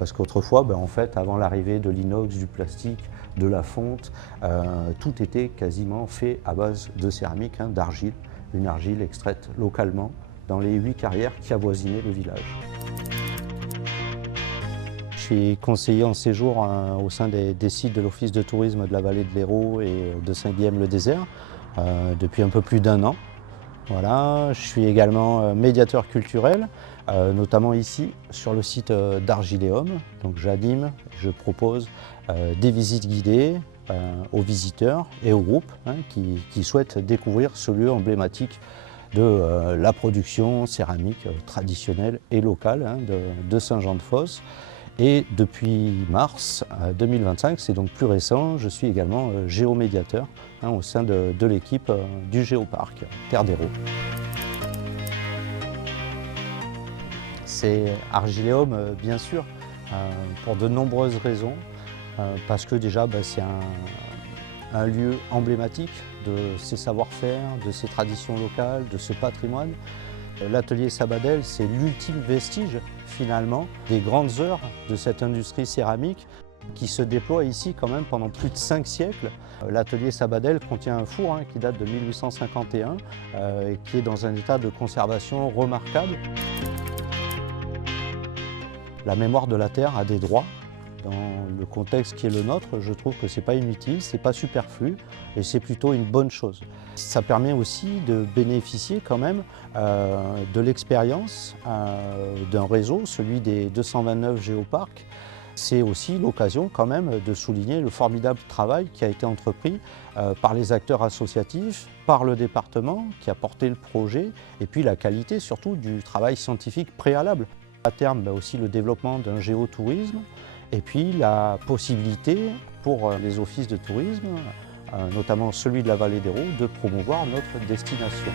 Parce qu'autrefois, en fait, avant l'arrivée de l'inox, du plastique, de la fonte, tout était quasiment fait à base de céramique, d'argile, une argile extraite localement dans les 8 carrières qui avoisinaient le village. Je suis conseiller en séjour au sein des sites de l'Office de tourisme de la vallée de l'Hérault et de Saint-Guilhem-le-Désert depuis un peu plus d'1 an. Voilà. Je suis également médiateur culturel, notamment ici sur le site d'Argiléum. Donc j'anime, je propose des visites guidées aux visiteurs et aux groupes qui souhaitent découvrir ce lieu emblématique de la production céramique traditionnelle et locale de Saint-Jean-de-Fosse. Et depuis mars 2025, c'est donc plus récent, je suis également géomédiateur au sein de l'équipe du Géoparc Terre d'Hérault. C'est Argiléum, bien sûr, pour de nombreuses raisons, parce que déjà c'est un lieu emblématique de ses savoir-faire, de ses traditions locales, de ce patrimoine. L'atelier Sabadell, c'est l'ultime vestige finalement des grandes heures de cette industrie céramique qui se déploie ici quand même pendant plus de 5 siècles. L'atelier Sabadell contient un four qui date de 1851 et qui est dans un état de conservation remarquable. La mémoire de la terre a des droits. Dans le contexte qui est le nôtre, je trouve que ce n'est pas inutile, ce n'est pas superflu et c'est plutôt une bonne chose. Ça permet aussi de bénéficier quand même de l'expérience d'un réseau, celui des 229 géoparcs. C'est aussi l'occasion quand même de souligner le formidable travail qui a été entrepris par les acteurs associatifs, par le département qui a porté le projet et puis la qualité surtout du travail scientifique préalable. À terme, aussi le développement d'un géotourisme et puis la possibilité pour les offices de tourisme, notamment celui de la vallée d'Hérault, de promouvoir notre destination.